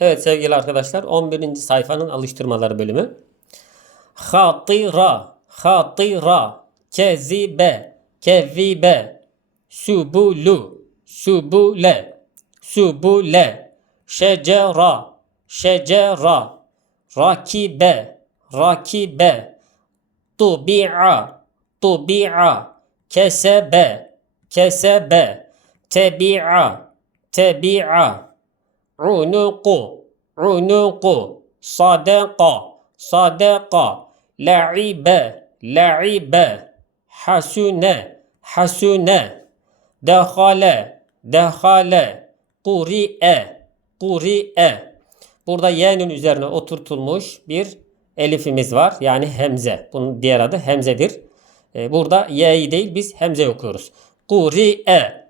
Evet sevgili arkadaşlar 11. sayfanın alıştırmaları bölümü. Hatira, hatira, kezibe, kezibe, subulu, subule, subule, şecera, şecera, rakibe, rakibe, tubi'a, tubi'a, kesebe, kesebe, tebi'a, tebi'a, unuku, unuku, sadaka, sadaka, la'ibe, la'ibe, hasune, hasune, dehale, dehale, kuri'e, kuri'e. Burada y'nin üzerine oturtulmuş bir elifimiz var. Yani hemze. Bunun diğer adı hemzedir. Ee, Burada y'yi değil biz hemze okuyoruz. Kuri'e,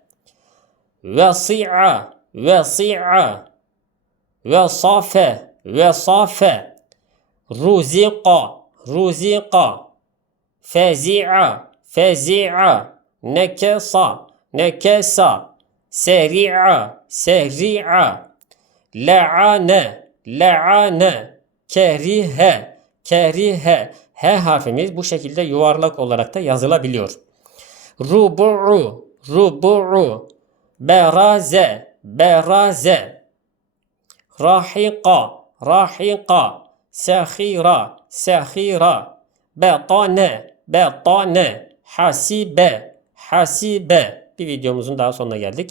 vesi'a, vesi'a, vesafe, vesafe, ruziqa, ruziqa, fezi'a, fezi'a, nekesa, nekesa, seri'a, seri'a, la'ane, la'ane, kerihe, kerihe. H harfimiz bu şekilde yuvarlak olarak da yazılabiliyor. Rubu'u, rubu'u, beraze, beraze, rahika, rahika, sehira, sehira, betane, betane, hasibe, hasibe. Bir videomuzun daha sonuna geldik.